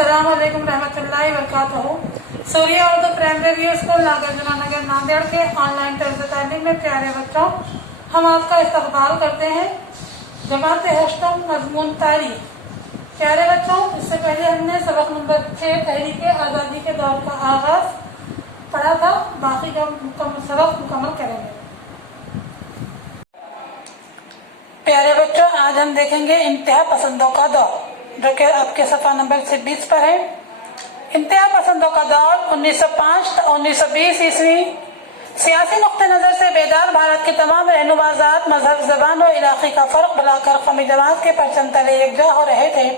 अस्सलाम वालेकुम रहमतुल्लाहि वबरकातुहू। सूर्या उर्दू प्राइमरी स्कूल नागार्जुना नगर नांदेड़ के ऑनलाइन तर्ज तालीम में प्यारे बच्चों, हम आपका इस्तकबाल करते हैं जमात हश्तम मजमून तारीख। प्यारे बच्चों, इससे पहले हमने सबक नंबर 6 तहरीक आज़ादी के दौर का आगाज पढ़ा था, बाकी का सबक मुकम्मल करेंगे। प्यारे बच्चों, आज हम देखेंगे इंतहा पसंदों का दौर, जो कि आपके सफ़ा नंबर 20 पर है। इंतहा पसंदों का दौर 1905 से 1920 ईस्वी सियासी नुक्ते नज़र से बेदार भारत के तमाम रहनुमा ज़ात, मजहब, जबान और इलाके का फ़र्क बुलाकर कौमी जमात के परचम तले यकजा हो रहे थे।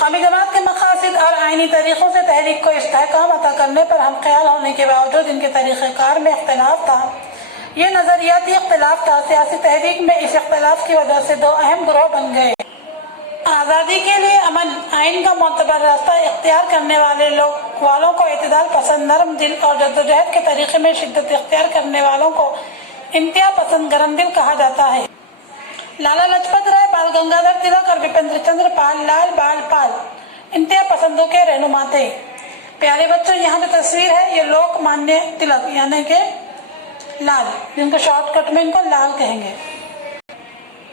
कौमी जमात के मकासद और आइनी तरीक़ों से तहरीक को इस्तेहकाम अता करने पर हम ख्याल होने के बावजूद इनके तरीक़ेकार में इख्तिलाफ था। ये नज़रियाती इख्तिलाफ था। सियासी तहरीक में इस इख्तिलाफ की वजह से दो अहम ग्रोह बन गए। आज़ादी के लिए अमन आइन का मोतबर रास्ता इख्तियार करने वालों को एतदाल पसंद, नरम दिल और जद्दोजहद के तरीके में शिद्दत इख्तियार करने वालों को इंतहा पसंद, गरम दिल कहा जाता है। लाला लाजपत राय, बाल गंगाधर तिलक और विपिन चंद्र पाल, लाल बाल पाल इंतहा पसंदों के रहनुमा थे। प्यारे बच्चों, यहाँ पे तस्वीर है, ये लोकमान्य तिलक यानी कि लाल, जिनको शॉर्टकट में इनको लाल कहेंगे।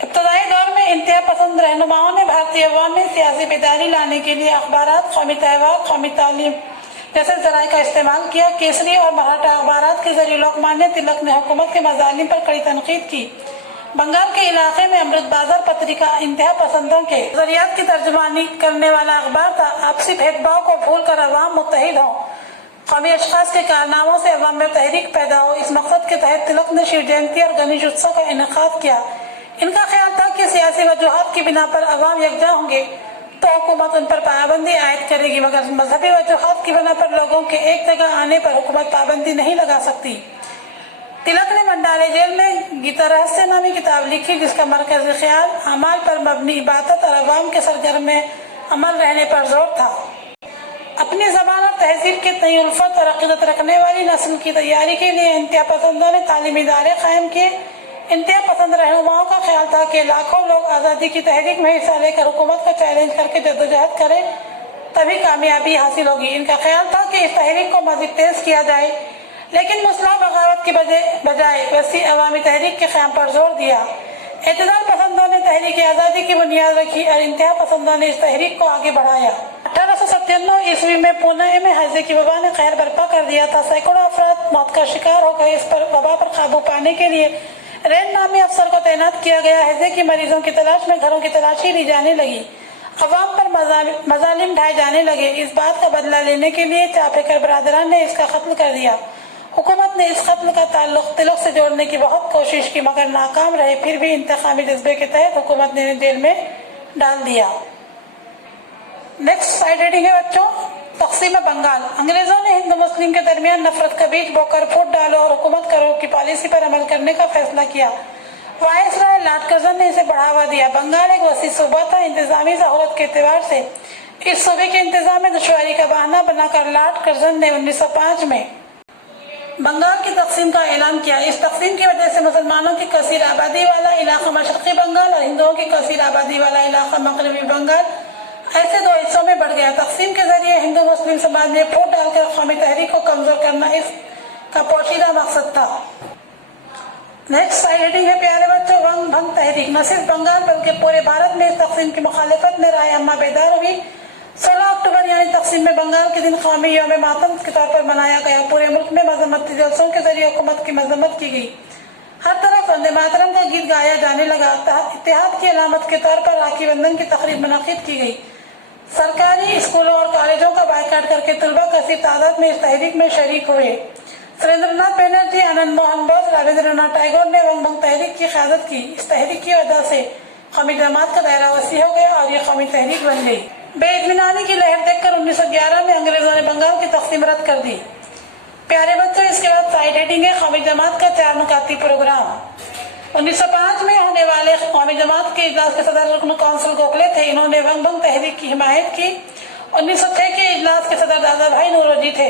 इब्तदाई दौर में इंतहा पसंद रहनुमाओं ने भारतीय अवाम में सियासी बेदारी लाने के लिए अखबारात, कौमी तहवार, कौमी तालीम जैसे जराये का इस्तेमाल किया। केसरी और मराठा अखबारात के जरिए लोकमान्य तिलक ने हुकूमत के मज़ालिम पर कड़ी तनकीद की। बंगाल के इलाके में अमृत बाजार पत्रिका इंतहा पसंदों के नज़रियात की तर्जुमानी करने वाला अखबार था। आपसी भेदभाव को भूल कर अवाम मुत्तहिद हो, कौमी अशखास के कारनामों से अवाम में तहरीक पैदा हो, इस मकसद के तहत तिलक ने शिव जयंती और गणेश उत्सव का इनेकाद किया। इनका ख्याल था कि सियासी वजूहात की बिना पर अवाम यकजा होंगे तो हुकूमत उन पर पाबंदी आयद करेगी, मगर मजहबी वजूहात की बिना पर लोगों के एक जगह आने पर हुकूमत पाबंदी नहीं लगा सकती। तिलक ने मंडाले जेल में गीता रहस्य नामी किताब लिखी, जिसका मरकजी ख्याल अमाल पर मबनी इबादत और अवाम के सरगर्म में अमल रहने पर जोर था। अपनी जबान और तहजीब के तय उल्फत और अकीदत रखने वाली नस्ल की तैयारी के लिए इंतहा पसंदों ने तालीमी इदारे कायम किए। इंतहा पसंद रहनुमाओं का ख्याल था कि लाखों लोग आज़ादी की तहरीक में हिस्सा लेकर हुकूमत को चैलेंज करके जद्दोजहद करें, तभी कामयाबी हासिल होगी। इनका ख्याल था कि इस तहरीक को मज़ीद तेज किया जाए, लेकिन मुस्लिम बगावत की बजाय वसी अवामी तहरीक के क़याम पर जोर दिया। एतदाल पसंदों ने तहरीक आज़ादी की बुनियाद रखी और इंतहा पसंदों ने इस तहरीक को आगे बढ़ाया। 1897 ईस्वी में पुणे में हैजे की वबा ने कहर बर्पा कर दिया था। सैकड़ों अफराद मौत का शिकार हो गए। इस पर वबा पर काबू पाने के लिए रेन नामी अफसर को तैनात किया गया। हैजे की मरीजों की तलाश में घरों की तलाशी ली जाने लगी। अवाम पर मजालिम ढाए जाने लगे। इस बात का बदला लेने के लिए चापेकर बरादरान ने इसका कत्ल कर दिया। हुकूमत ने इस कत्ल का ताल्लुक तिलक से जोड़ने की बहुत कोशिश की, मगर नाकाम रहे। फिर भी इंतकामी जज्बे के तहत हुकूमत ने जेल में डाल दिया। नेक्स्ट साइड हेडिंग है बच्चों, तक़सीम बंगाल। अंग्रेजों ने हिंदू मुस्लिम के दरमियान नफरत का बीज बोकर फूट डालो और हुकूमत करो की पॉलिसी पर अमल करने का फैसला किया। वायसराय लॉर्ड कर्जन ने इसे बढ़ावा दिया। बंगाल एक वसी सूबा था। इंतजामी सहूलत के एतबार से इस सूबे के इंतजाम में दुश्वारी का बहाना बनाकर लॉर्ड कर्जन ने 1905 में बंगाल की तकसीम का ऐलान किया। इस तकसीम की वजह से मुसलमानों की कसीर आबादी वाला इलाका मशरक़ी बंगाल और हिंदुओं की कसीर आबादी वाला इलाका मगरबी बंगाल ऐसे दो हिस्सों में बढ़ गया। तकसीम के जरिए हिंदू मुस्लिम समाज ने फूट डालकर कौमी तहरीक को कमजोर करना इसका पोशीदा मकसद था। नेक्स्ट साइड हेडिंग है प्यारे बच्चों, वंग भंग तहरीक। न सिर्फ बंगाल बल्कि पूरे भारत में इस तकसीम की मुखालिफत में राय अम्मा बेदार हुई। 16 अक्टूबर यानी तकसीम में बंगाल के दिन कौमी यौम मातम के तौर पर मनाया गया। पूरे मुल्क में मजम्मती जलसों के जरिए हुकूमत की मजम्मत की गई। हर तरफ वंदे मातरम का गीत गाया जाने लगा। इत्तेहाद की अलामत के तौर पर राखी बंधन की तकरीब मुनक्किद की गई। सरकारी स्कूलों और कॉलेजों का बायकाट करके तलबा कसीर तादाद में इस तहरीक में शरीक हुए। सुरेंद्रनाथ बैनर्जी, आनंद मोहन बोस, रविंद्रनाथ टैगोर ने वंग भंग तहरीक की क़यादत की। इस तहरीक की वजह से कौमी जमात का दायरा वसी हो गया और ये कौमी तहरीक बन गई। बेइत्मीनानी की लहर देखकर 1911 में अंग्रेजों ने बंगाल की तक़सीम रद्द कर दी। प्यारे बच्चों, इसके बाद साइड हेडिंग है कौमी जमात का 4 नुकाती प्रोग्राम। 1905 में होने वाले कौमी जमात के इजलास के सदर रुकन कौंसिल गोखले थे। इन्होंने वंग भंग तहरीक की हिमायत की। 1906 के इजलास के सदर दादा भाई नौरोजी थे।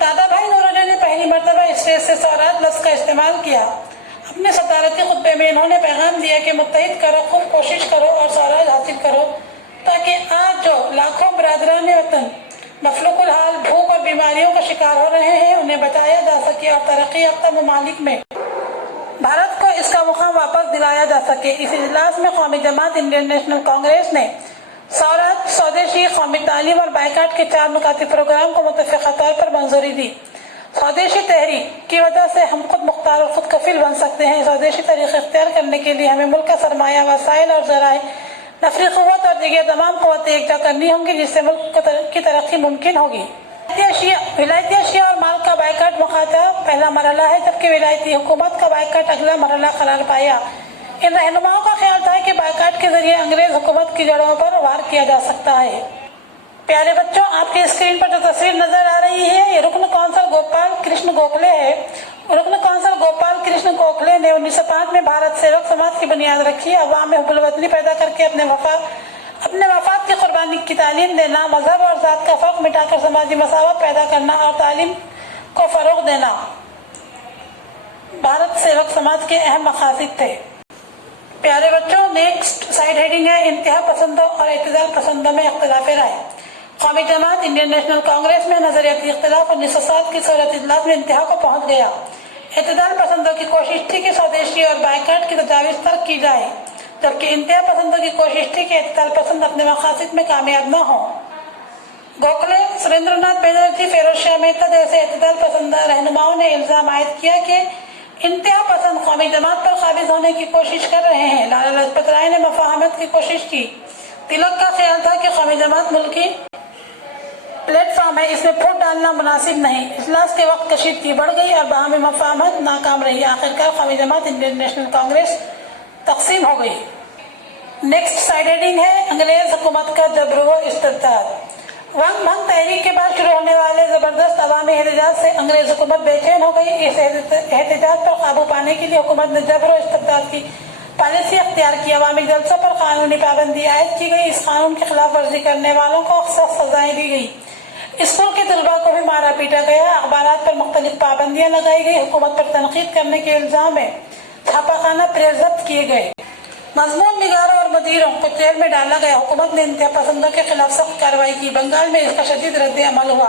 दादा भाई नौरोजी ने पहली मरतबा स्टेज से स्वराज लफ्ज़ का इस्तेमाल किया। अपने सदारती खुतबे में इन्होंने पैगाम दिया कि मुत्तहिद करो, खूब कोशिश करो और स्वराज हासिल करो, ताकि आज जो लाखों برادران وطن مفلوق الحال بھوک اور بیماریوں کا شکار ہو رہے ہیں انہیں بچایا جا سکے اور ترقی یافتہ ممالک میں بھارت کو اس کا مقام واپس دلایا جا سکے۔ اس اجلاس میں قومی جماعت انڈین نیشنل کانگریس نے سوراج، سودیشی، قومی تعلیم اور بائیکاٹ کے 4 نکاتی پروگرام کو متفقہ طور پر منظوری دی۔ سودیشی تحریک کی وجہ سے ہم خود مختار اور خود کفیل بن سکتے ہیں۔ سودیشی طریقے اختیار کرنے کے لیے ہمیں ملک کا سرمایہ، وسائل اور ذرائع نفری قوت اور دیگر تمام قوتیں یکجا کرنی ہوں گی، جس سے ملک کی ترقی ممکن ہوگی۔ ولایتی اشیاء اور مال کا بائیکاٹ مقاطع پہلا مرحلہ ہے، جبکہ ولایتی حکومت کا بائیکاٹ اگلا مرحلہ قرار پایا۔ ان رہنماؤں کا خیال تھا کہ بائیکاٹ کے ذریعے انگریز حکومت کی جڑوں پر وار کیا جا سکتا ہے۔ پیارے بچوں، آپ کی اسکرین پر جو تصویر نظر آ رہی ہے یہ رکن کونسل گوپال کرشن گوکھلے ہے۔ رکن کونسل گوپال کرشن گوکھلے نے 1905 میں بھارت سیوک سماج کی بنیاد رکھی۔ عوام میں حب الوطنی پیدا کر کے اپنے مفاد کی قربانی کی تعلیم دینا، مذہب اور ذات کا فرق مٹا کر سماجی مساوات پیدا کرنا اور تعلیم کو فروغ دینا بھارت سیوک سماج کے اہم مقاصد تھے۔ پیارے بچوں، نیکسٹ سائیڈ ہیڈنگ ہے انتہا پسندوں اور اعتدال پسندوں میں اختلاف رائے۔ قومی جماعت انڈین نیشنل کانگریس میں نظریاتی اختلاف 1907 کی صورت اجلاس میں انتہا کو پہنچ گیا۔ اعتدال پسندوں کی کوشش تھی کہ سودیشی اور بائیکاٹ کی تجاویز ترک کی جائے، جبکہ انتہا پسندوں کی کوشش تھی کہ اعتدال پسند اپنے مقاصد میں کامیاب نہ ہوں۔ گوکھلے، سریندر ناتھ بنرجی، فیروز شاہ مہتا جیسے اعتدال پسند رہنماؤں نے الزام عائد کیا کہ انتہا پسند قومی جماعت پر قابض ہونے کی کوشش کر رہے ہیں۔ لالا لاجپت رائے نے مفاہمت کی کوشش کی۔ تلک کا خیال تھا کہ قومی جماعت ملکی پلیٹ فارم ہے، اس میں پھوٹ ڈالنا مناسب نہیں۔ اجلاس کے وقت کشیدگی بڑھ گئی اور باہمی مفاہمت ناکام رہی۔ آخرکار قومی جماعت انڈین نیشنل کانگریس تقسیم ہو گئی۔ نیکسٹ سائیڈ ہیڈنگ ہے انگریز حکومت کا جبر و استبداد۔ ونگ بھنگ تحریک کے بعد شروع ہونے والے زبردست عوامی احتجاج سے انگریز حکومت بے چین ہو گئی۔ اس احتجاج پر قابو پانے کے لیے حکومت نے جبر و استبداد کی پالیسی اختیار کی۔ عوامی جلسوں پر قانونی پابندی عائد کی گئی۔ اس قانون کی خلاف ورزی کرنے والوں کو سخت سزائیں دی گئی۔ اسکول کے طلباء کو بھی مارا پیٹا گیا۔ اخبارات پر مختلف پابندیاں لگائی گئی۔ حکومت پر تنقید کرنے کے الزام میں چھاپہ خانہ پریس ضبط کیے گئے۔ مضمون نگاروں اور مدیروں کو جیل میں ڈالا گیا۔ حکومت نے انتہا پسندوں کے خلاف سخت کارروائی کی۔ بنگال میں اس کا شدید رد عمل ہوا۔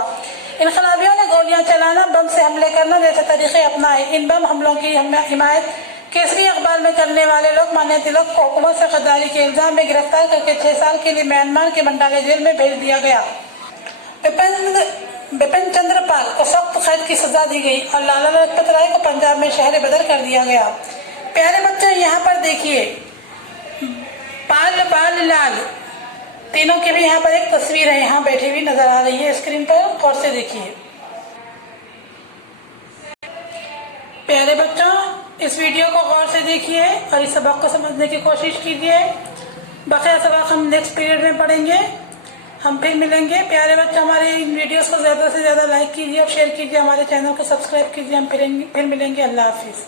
انقلابیوں نے گولیاں چلانا، بم سے حملے کرنا جیسے طریقے اپنائے۔ ان بم حملوں کی حمایت کیسری اخبار میں کرنے والے لوگ مانیہ تلک کو حکومت سے غداری کے الزام میں گرفتار کر کے 6 سال کے لیے میانمار کے منڈالے جیل میں بھیج دیا گیا۔ بپن چندر پال کو سخت قید کی سزا دی گئی اور لالا لاجپت رائے کو پنجاب میں شہر بدر کر دیا گیا۔ پیارے بچوں، یہاں پر دیکھیے پال لال تینوں کی بھی یہاں پر ایک تصویر ہے، یہاں بیٹھی ہوئی نظر آ رہی ہے اسکرین پر، غور سے دیکھیے۔ پیارے بچوں، اس ویڈیو کو غور سے دیکھیے اور اس سبق کو سمجھنے کی کوشش کیجیے۔ بقیہ سبق ہم نیکسٹ پیریڈ میں پڑھیں گے۔ ہم پھر ملیں گے۔ پیارے بچوں، ہمارے ویڈیوز کو زیادہ سے زیادہ لائک کیجیے اور شیئر کیجیے، ہمارے چینل کو سبسکرائب کیجیے۔ ہم پھر ملیں گے۔ اللہ حافظ۔